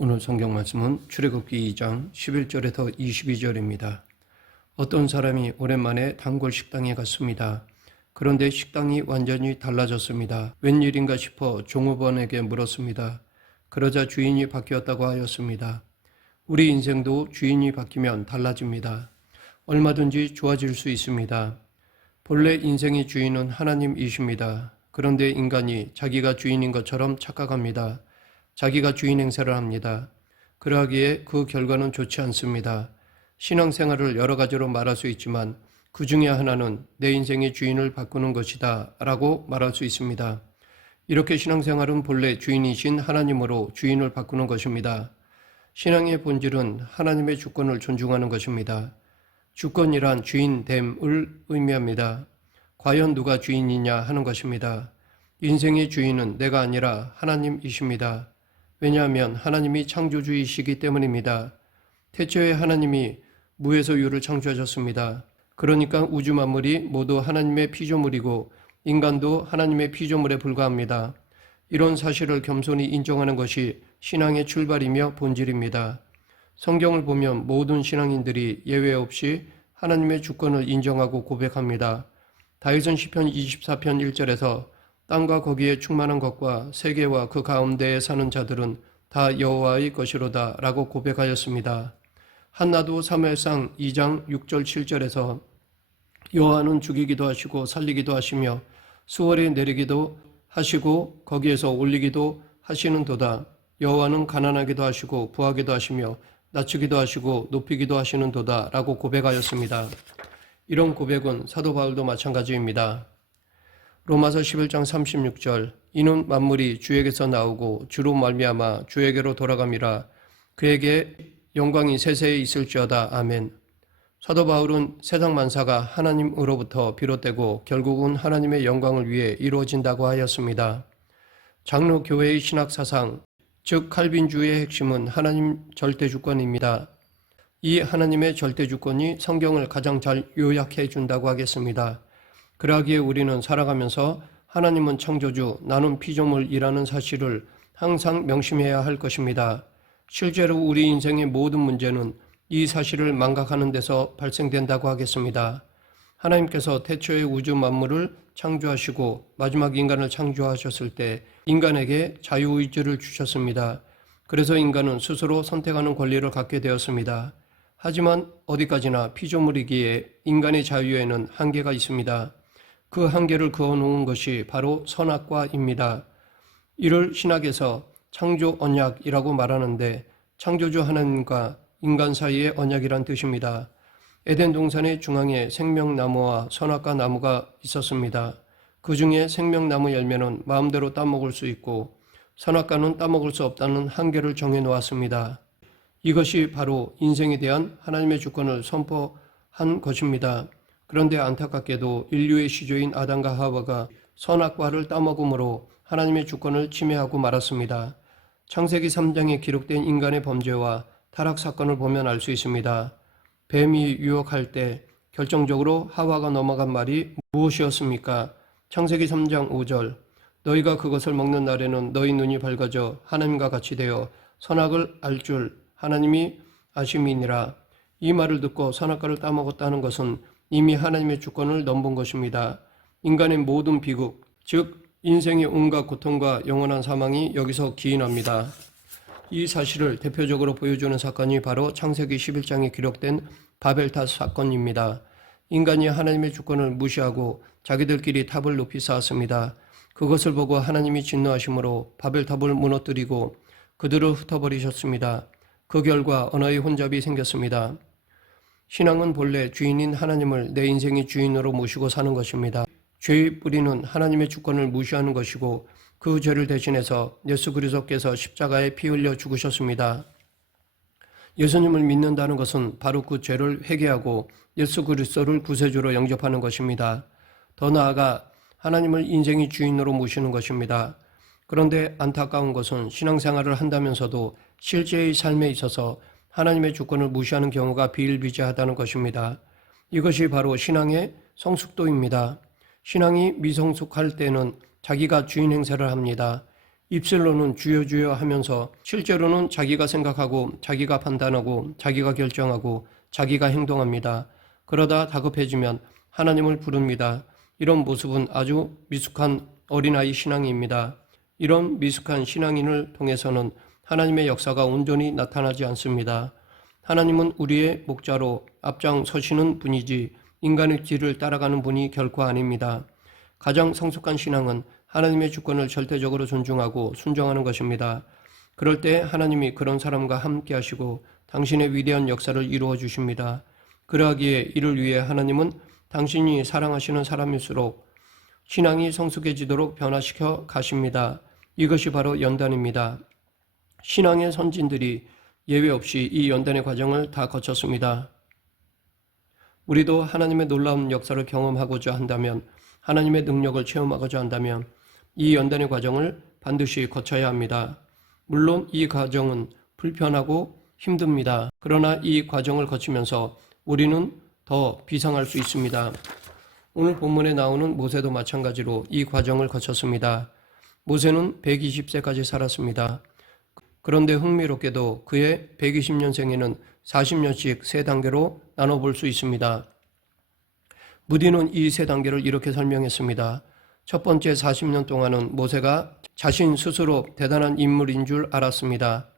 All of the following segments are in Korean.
오늘 성경 말씀은 출애굽기 2장 11절에서 22절입니다. 어떤 사람이 오랜만에 단골 식당에 갔습니다. 그런데 식당이 완전히 달라졌습니다. 웬일인가 싶어 종업원에게 물었습니다. 그러자 주인이 바뀌었다고 하였습니다. 우리 인생도 주인이 바뀌면 달라집니다. 얼마든지 좋아질 수 있습니다. 본래 인생의 주인은 하나님이십니다. 그런데 인간이 자기가 주인인 것처럼 착각합니다. 자기가 주인 행세를 합니다. 그러하기에 그 결과는 좋지 않습니다. 신앙생활을 여러 가지로 말할 수 있지만 그 중에 하나는 내 인생의 주인을 바꾸는 것이다 라고 말할 수 있습니다. 이렇게 신앙생활은 본래 주인이신 하나님으로 주인을 바꾸는 것입니다. 신앙의 본질은 하나님의 주권을 존중하는 것입니다. 주권이란 주인됨을 의미합니다. 과연 누가 주인이냐 하는 것입니다. 인생의 주인은 내가 아니라 하나님이십니다. 왜냐하면 하나님이 창조주이시기 때문입니다. 태초에 하나님이 무에서 유를 창조하셨습니다. 그러니까 우주 만물이 모두 하나님의 피조물이고 인간도 하나님의 피조물에 불과합니다. 이런 사실을 겸손히 인정하는 것이 신앙의 출발이며 본질입니다. 성경을 보면 모든 신앙인들이 예외 없이 하나님의 주권을 인정하고 고백합니다. 다윗은 시편 24편 1절에서 땅과 거기에 충만한 것과 세계와 그 가운데에 사는 자들은 다 여호와의 것이로다 라고 고백하였습니다. 한나도 사무엘상 2장 6절 7절에서 여호와는 죽이기도 하시고 살리기도 하시며 수월에 내리기도 하시고 거기에서 올리기도 하시는도다. 여호와는 가난하기도 하시고 부하기도 하시며 낮추기도 하시고 높이기도 하시는도다 라고 고백하였습니다. 이런 고백은 사도 바울도 마찬가지입니다. 로마서 11장 36절 이는 만물이 주에게서 나오고 주로 말미암아 주에게로 돌아감이라 그에게 영광이 세세에 있을지어다. 아멘. 사도 바울은 세상 만사가 하나님으로부터 비롯되고 결국은 하나님의 영광을 위해 이루어진다고 하였습니다. 장로 교회의 신학 사상, 즉 칼빈주의의 핵심은 하나님 절대주권입니다. 이 하나님의 절대주권이 성경을 가장 잘 요약해 준다고 하겠습니다. 그러기에 우리는 살아가면서 하나님은 창조주, 나는 피조물이라는 사실을 항상 명심해야 할 것입니다. 실제로 우리 인생의 모든 문제는 이 사실을 망각하는 데서 발생된다고 하겠습니다. 하나님께서 태초의 우주 만물을 창조하시고 마지막 인간을 창조하셨을 때 인간에게 자유의지를 주셨습니다. 그래서 인간은 스스로 선택하는 권리를 갖게 되었습니다. 하지만 어디까지나 피조물이기에 인간의 자유에는 한계가 있습니다. 그 한계를 그어놓은 것이 바로 선악과입니다. 이를 신학에서 창조 언약이라고 말하는데 창조주 하나님과 인간 사이의 언약이란 뜻입니다. 에덴 동산의 중앙에 생명나무와 선악과 나무가 있었습니다. 그 중에 생명나무 열매는 마음대로 따먹을 수 있고 선악과는 따먹을 수 없다는 한계를 정해놓았습니다. 이것이 바로 인생에 대한 하나님의 주권을 선포한 것입니다. 그런데 안타깝게도 인류의 시조인 아담과 하와가 선악과를 따먹음으로 하나님의 주권을 침해하고 말았습니다. 창세기 3장에 기록된 인간의 범죄와 타락 사건을 보면 알 수 있습니다. 뱀이 유혹할 때 결정적으로 하와가 넘어간 말이 무엇이었습니까? 창세기 3장 5절 너희가 그것을 먹는 날에는 너희 눈이 밝아져 하나님과 같이 되어 선악을 알 줄 하나님이 아심이니라. 이 말을 듣고 선악과를 따먹었다는 것은 이미 하나님의 주권을 넘본 것입니다. 인간의 모든 비극, 즉 인생의 온갖 고통과 영원한 사망이 여기서 기인합니다. 이 사실을 대표적으로 보여주는 사건이 바로 창세기 11장에 기록된 바벨탑 사건입니다. 인간이 하나님의 주권을 무시하고 자기들끼리 탑을 높이 쌓았습니다. 그것을 보고 하나님이 진노하심으로 바벨탑을 무너뜨리고 그들을 흩어버리셨습니다. 그 결과 언어의 혼잡이 생겼습니다. 신앙은 본래 주인인 하나님을 내 인생의 주인으로 모시고 사는 것입니다. 죄의 뿌리는 하나님의 주권을 무시하는 것이고 그 죄를 대신해서 예수 그리스도께서 십자가에 피 흘려 죽으셨습니다. 예수님을 믿는다는 것은 바로 그 죄를 회개하고 예수 그리스도를 구세주로 영접하는 것입니다. 더 나아가 하나님을 인생의 주인으로 모시는 것입니다. 그런데 안타까운 것은 신앙생활을 한다면서도 실제의 삶에 있어서 하나님의 주권을 무시하는 경우가 비일비재하다는 것입니다. 이것이 바로 신앙의 성숙도입니다. 신앙이 미성숙할 때는 자기가 주인 행세를 합니다. 입술로는 주여 주여 하면서 실제로는 자기가 생각하고 자기가 판단하고 자기가 결정하고 자기가 행동합니다. 그러다 다급해지면 하나님을 부릅니다. 이런 모습은 아주 미숙한 어린아이 신앙입니다. 이런 미숙한 신앙인을 통해서는 하나님의 역사가 온전히 나타나지 않습니다. 하나님은 우리의 목자로 앞장서시는 분이지 인간의 길을 따라가는 분이 결코 아닙니다. 가장 성숙한 신앙은 하나님의 주권을 절대적으로 존중하고 순종하는 것입니다. 그럴 때 하나님이 그런 사람과 함께 하시고 당신의 위대한 역사를 이루어 주십니다. 그러하기에 이를 위해 하나님은 당신이 사랑하시는 사람일수록 신앙이 성숙해지도록 변화시켜 가십니다. 이것이 바로 연단입니다. 신앙의 선진들이 예외 없이 이 연단의 과정을 다 거쳤습니다. 우리도 하나님의 놀라운 역사를 경험하고자 한다면, 하나님의 능력을 체험하고자 한다면 이 연단의 과정을 반드시 거쳐야 합니다. 물론 이 과정은 불편하고 힘듭니다. 그러나 이 과정을 거치면서 우리는 더 비상할 수 있습니다. 오늘 본문에 나오는 모세도 마찬가지로 이 과정을 거쳤습니다. 모세는 120세까지 살았습니다. 그런데 흥미롭게도 그의 120년 생에는 40년씩 세 단계로 나눠볼 수 있습니다. 무디는 이 세 단계를 이렇게 설명했습니다. 첫 번째 40년 동안은 모세가 자신 스스로 대단한 인물인 줄 알았습니다.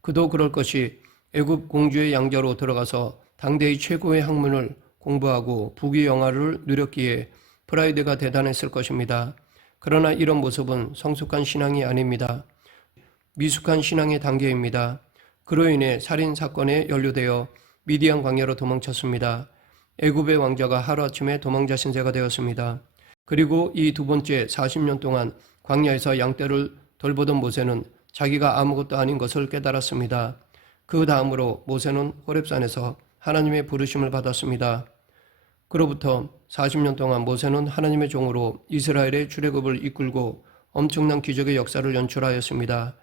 그도 그럴 것이 애굽 공주의 양자로 들어가서 당대의 최고의 학문을 공부하고 부귀영화를 누렸기에 프라이드가 대단했을 것입니다. 그러나 이런 모습은 성숙한 신앙이 아닙니다. 미숙한 신앙의 단계입니다. 그로 인해 살인 사건에 연루되어 미디안 광야로 도망쳤습니다. 애굽의 왕자가 하루아침에 도망자 신세가 되었습니다. 그리고 이 두 번째 40년 동안 광야에서 양떼를 돌보던 모세는 자기가 아무것도 아닌 것을 깨달았습니다. 그 다음으로 모세는 호렙산에서 하나님의 부르심을 받았습니다. 그로부터 40년 동안 모세는 하나님의 종으로 이스라엘의 출애굽을 이끌고 엄청난 기적의 역사를 연출하였습니다.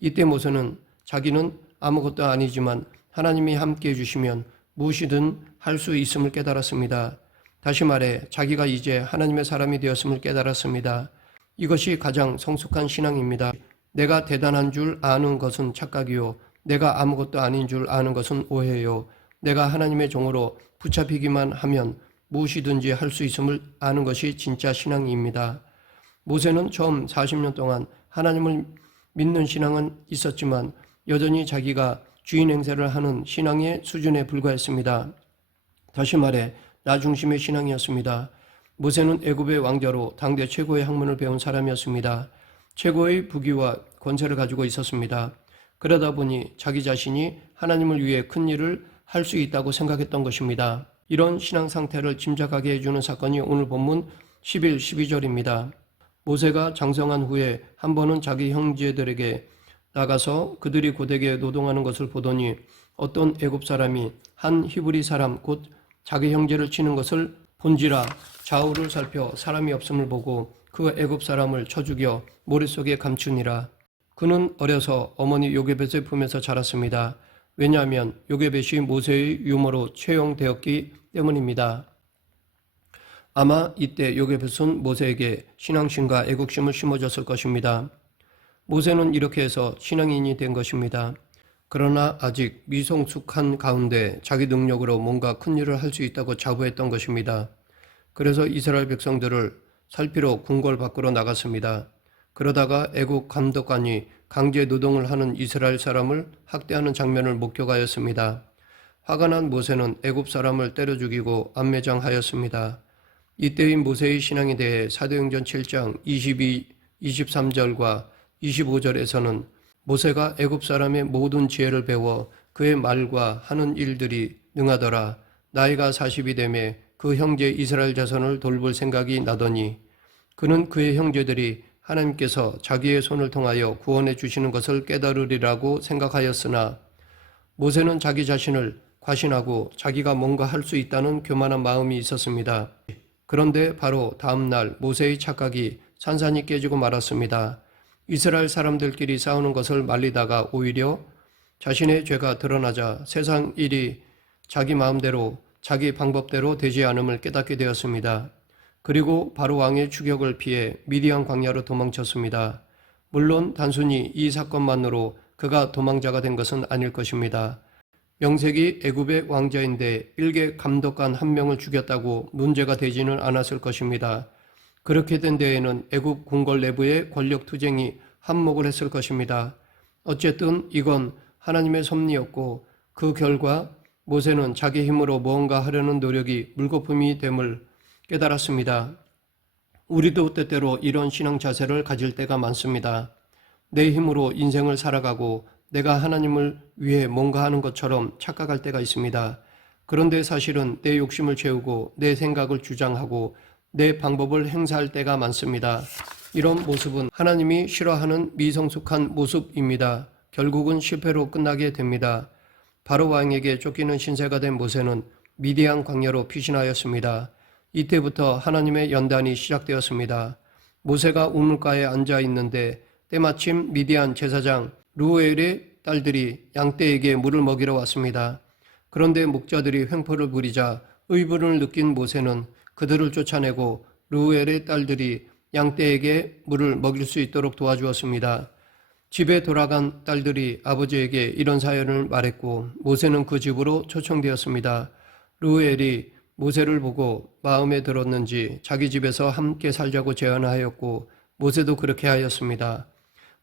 이때 모세는 자기는 아무것도 아니지만 하나님이 함께해 주시면 무엇이든 할 수 있음을 깨달았습니다. 다시 말해 자기가 이제 하나님의 사람이 되었음을 깨달았습니다. 이것이 가장 성숙한 신앙입니다. 내가 대단한 줄 아는 것은 착각이요, 내가 아무것도 아닌 줄 아는 것은 오해요. 내가 하나님의 종으로 붙잡히기만 하면 무엇이든지 할 수 있음을 아는 것이 진짜 신앙입니다. 모세는 처음 40년 동안 하나님을 믿는 신앙은 있었지만 여전히 자기가 주인 행세를 하는 신앙의 수준에 불과했습니다. 다시 말해 나 중심의 신앙이었습니다. 모세는 애굽의 왕자로 당대 최고의 학문을 배운 사람이었습니다. 최고의 부귀와 권세를 가지고 있었습니다. 그러다 보니 자기 자신이 하나님을 위해 큰 일을 할 수 있다고 생각했던 것입니다. 이런 신앙 상태를 짐작하게 해주는 사건이 오늘 본문 11, 12절입니다. 모세가 장성한 후에 한 번은 자기 형제들에게 나가서 그들이 고되게 노동하는 것을 보더니 어떤 애굽 사람이 한 히브리 사람 곧 자기 형제를 치는 것을 본지라 좌우를 살펴 사람이 없음을 보고 그 애굽 사람을 쳐 죽여 모래 속에 감추니라. 그는 어려서 어머니 요게벳의 품에서 자랐습니다. 왜냐하면 요게벳이 모세의 유모로 채용되었기 때문입니다. 아마 이때 요게벳은 모세에게 신앙심과 애국심을 심어줬을 것입니다. 모세는 이렇게 해서 신앙인이 된 것입니다. 그러나 아직 미성숙한 가운데 자기 능력으로 뭔가 큰 일을 할 수 있다고 자부했던 것입니다. 그래서 이스라엘 백성들을 살피러 궁궐 밖으로 나갔습니다. 그러다가 애국 감독관이 강제 노동을 하는 이스라엘 사람을 학대하는 장면을 목격하였습니다. 화가 난 모세는 애굽 사람을 때려 죽이고 암매장하였습니다. 이때의 모세의 신앙에 대해 사도행전 7장 23절과 25절에서는 모세가 애굽 사람의 모든 지혜를 배워 그의 말과 하는 일들이 능하더라. 나이가 40이 되매 그 형제 이스라엘 자손을 돌볼 생각이 나더니 그는 그의 형제들이 하나님께서 자기의 손을 통하여 구원해 주시는 것을 깨달으리라고 생각하였으나 모세는 자기 자신을 과신하고 자기가 뭔가 할 수 있다는 교만한 마음이 있었습니다. 그런데 바로 다음 날 모세의 착각이 산산이 깨지고 말았습니다. 이스라엘 사람들끼리 싸우는 것을 말리다가 오히려 자신의 죄가 드러나자 세상 일이 자기 마음대로 자기 방법대로 되지 않음을 깨닫게 되었습니다. 그리고 바로 왕의 추격을 피해 미디안 광야로 도망쳤습니다. 물론 단순히 이 사건만으로 그가 도망자가 된 것은 아닐 것입니다. 명색이 애굽의 왕자인데 일개 감독관 한 명을 죽였다고 문제가 되지는 않았을 것입니다. 그렇게 된 데에는 애굽 궁궐 내부의 권력 투쟁이 한몫을 했을 것입니다. 어쨌든 이건 하나님의 섭리였고 그 결과 모세는 자기 힘으로 무언가 하려는 노력이 물거품이 됨을 깨달았습니다. 우리도 때때로 이런 신앙 자세를 가질 때가 많습니다. 내 힘으로 인생을 살아가고 내가 하나님을 위해 뭔가 하는 것처럼 착각할 때가 있습니다. 그런데 사실은 내 욕심을 채우고 내 생각을 주장하고 내 방법을 행사할 때가 많습니다. 이런 모습은 하나님이 싫어하는 미성숙한 모습입니다. 결국은 실패로 끝나게 됩니다. 바로 왕에게 쫓기는 신세가 된 모세는 미디안 광야로 피신하였습니다. 이때부터 하나님의 연단이 시작되었습니다. 모세가 우물가에 앉아 있는데 때마침 미디안 제사장 루엘의 딸들이 양떼에게 물을 먹이러 왔습니다. 그런데 목자들이 횡포를 부리자 의분을 느낀 모세는 그들을 쫓아내고 루엘의 딸들이 양떼에게 물을 먹일 수 있도록 도와주었습니다. 집에 돌아간 딸들이 아버지에게 이런 사연을 말했고 모세는 그 집으로 초청되었습니다. 루엘이 모세를 보고 마음에 들었는지 자기 집에서 함께 살자고 제안하였고 모세도 그렇게 하였습니다.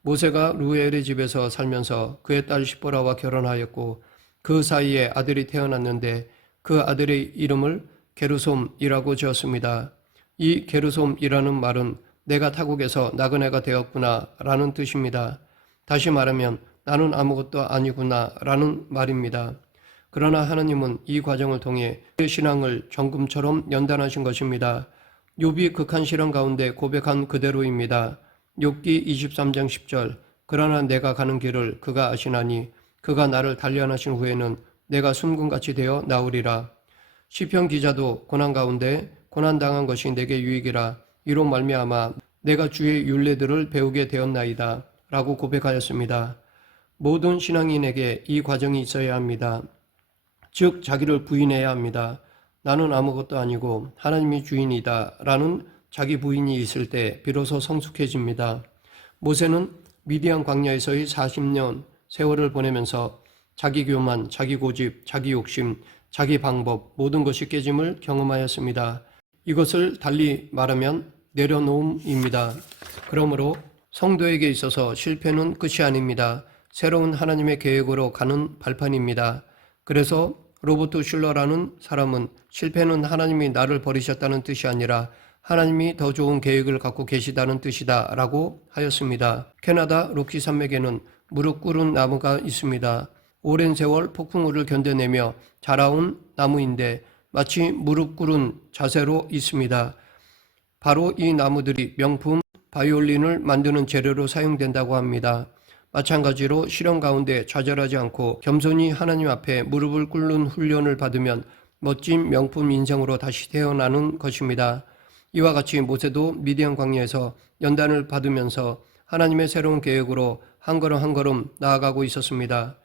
모세가 루엘의 집에서 살면서 그의 딸 시보라와 결혼하였고 그 사이에 아들이 태어났는데 그 아들의 이름을 게르솜이라고 지었습니다. 이 게르솜이라는 말은 내가 타국에서 나그네가 되었구나 라는 뜻입니다. 다시 말하면 나는 아무것도 아니구나 라는 말입니다. 그러나 하나님은 이 과정을 통해 그의 신앙을 정금처럼 연단하신 것입니다. 욥이 극한 시련 가운데 고백한 그대로입니다. 욥기 23장 10절 그러나 내가 가는 길을 그가 아시나니 그가 나를 단련하신 후에는 내가 숨금같이 되어 나오리라. 시편 기자도 고난 가운데 고난당한 것이 내게 유익이라 이로 말미암아 내가 주의 율례들을 배우게 되었나이다 라고 고백하였습니다. 모든 신앙인에게 이 과정이 있어야 합니다. 즉 자기를 부인해야 합니다. 나는 아무것도 아니고 하나님이 주인이다 라는 자기 부인이 있을 때 비로소 성숙해집니다. 모세는 미디안 광야에서의 40년 세월을 보내면서 자기 교만, 자기 고집, 자기 욕심, 자기 방법 모든 것이 깨짐을 경험하였습니다. 이것을 달리 말하면 내려놓음입니다. 그러므로 성도에게 있어서 실패는 끝이 아닙니다. 새로운 하나님의 계획으로 가는 발판입니다. 그래서 로버트 슐러라는 사람은 실패는 하나님이 나를 버리셨다는 뜻이 아니라 하나님이 더 좋은 계획을 갖고 계시다는 뜻이다 라고 하였습니다. 캐나다 로키 산맥에는 무릎 꿇은 나무가 있습니다. 오랜 세월 폭풍우를 견뎌내며 자라온 나무인데 마치 무릎 꿇은 자세로 있습니다. 바로 이 나무들이 명품 바이올린을 만드는 재료로 사용된다고 합니다. 마찬가지로 시련 가운데 좌절하지 않고 겸손히 하나님 앞에 무릎을 꿇는 훈련을 받으면 멋진 명품 인생으로 다시 태어나는 것입니다. 이와 같이 모세도 미디안 광야에서 연단을 받으면서 하나님의 새로운 계획으로 한 걸음 한 걸음 나아가고 있었습니다.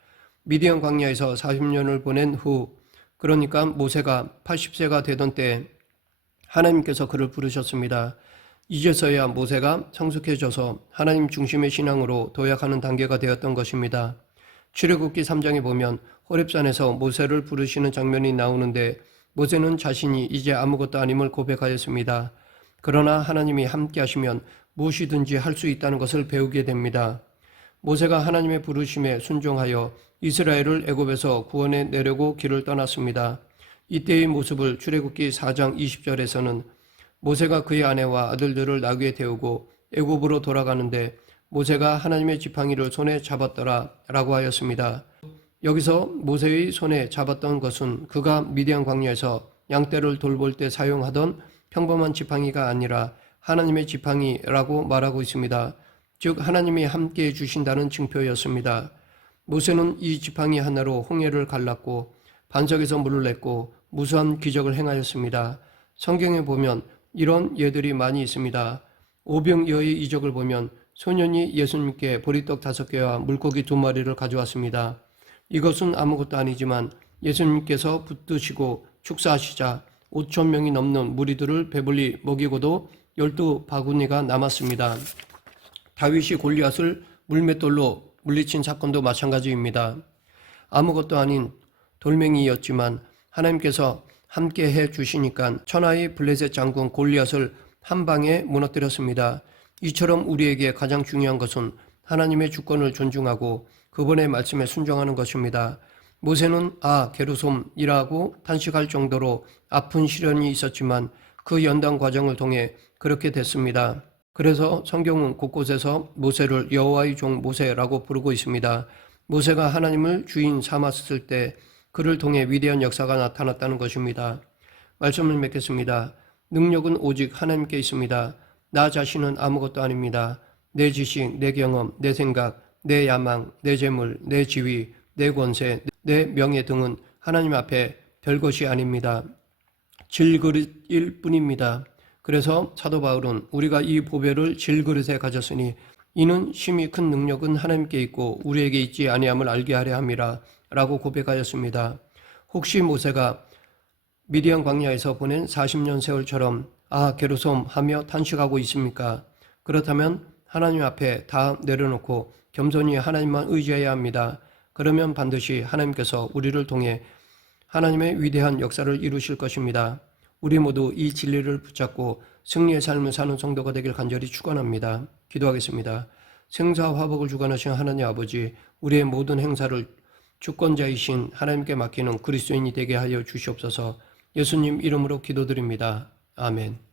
미디안 광야에서 40년을 보낸 후, 그러니까 모세가 80세가 되던 때 하나님께서 그를 부르셨습니다. 이제서야 모세가 성숙해져서 하나님 중심의 신앙으로 도약하는 단계가 되었던 것입니다. 출애굽기 3장에 보면 호렙산에서 모세를 부르시는 장면이 나오는데 모세는 자신이 이제 아무것도 아님을 고백하였습니다. 그러나 하나님이 함께 하시면 무엇이든지 할 수 있다는 것을 배우게 됩니다. 모세가 하나님의 부르심에 순종하여 이스라엘을 애굽에서 구원해 내려고 길을 떠났습니다. 이때의 모습을 출애굽기 4장 20절에서는 모세가 그의 아내와 아들들을 나귀에 태우고 애굽으로 돌아가는데 모세가 하나님의 지팡이를 손에 잡았더라 라고 하였습니다. 여기서 모세의 손에 잡았던 것은 그가 미디안 광야에서 양떼를 돌볼 때 사용하던 평범한 지팡이가 아니라 하나님의 지팡이라고 말하고 있습니다. 즉 하나님이 함께해 주신다는 징표였습니다. 모세는 이 지팡이 하나로 홍해를 갈랐고 반석에서 물을 냈고 무수한 기적을 행하였습니다. 성경에 보면 이런 예들이 많이 있습니다. 오병이어의 이적을 보면 소년이 예수님께 보리떡 5개와 물고기 2마리를 가져왔습니다. 이것은 아무것도 아니지만 예수님께서 붙드시고 축사하시자 5,000명이 넘는 무리들을 배불리 먹이고도 12바구니가 남았습니다. 다윗이 골리앗을 물맷돌로 물리친 사건도 마찬가지입니다. 아무것도 아닌 돌멩이였지만 하나님께서 함께 해 주시니까 천하의 블레셋 장군 골리앗을 한 방에 무너뜨렸습니다. 이처럼 우리에게 가장 중요한 것은 하나님의 주권을 존중하고 그분의 말씀에 순종하는 것입니다. 모세는 게르솜이라고 탄식할 정도로 아픈 시련이 있었지만 그 연단 과정을 통해 그렇게 됐습니다. 그래서 성경은 곳곳에서 모세를 여호와의 종 모세라고 부르고 있습니다. 모세가 하나님을 주인 삼았을 때 그를 통해 위대한 역사가 나타났다는 것입니다. 말씀을 맺겠습니다. 능력은 오직 하나님께 있습니다. 나 자신은 아무것도 아닙니다. 내 지식, 내 경험, 내 생각, 내 야망, 내 재물, 내 지위, 내 권세, 내 명예 등은 하나님 앞에 별것이 아닙니다. 질그릇일 뿐입니다. 그래서 사도 바울은 우리가 이 보배를 질그릇에 가졌으니 이는 심히 큰 능력은 하나님께 있고 우리에게 있지 아니함을 알게 하려 함이라 라고 고백하였습니다. 혹시 모세가 미디안 광야에서 보낸 40년 세월처럼 게르솜 하며 탄식하고 있습니까? 그렇다면 하나님 앞에 다 내려놓고 겸손히 하나님만 의지해야 합니다. 그러면 반드시 하나님께서 우리를 통해 하나님의 위대한 역사를 이루실 것입니다. 우리 모두 이 진리를 붙잡고 승리의 삶을 사는 성도가 되길 간절히 축원합니다. 기도하겠습니다. 생사화복을 주관하신 하나님 아버지, 우리의 모든 행사를 주권자이신 하나님께 맡기는 그리스도인이 되게 하여 주시옵소서. 예수님 이름으로 기도드립니다. 아멘.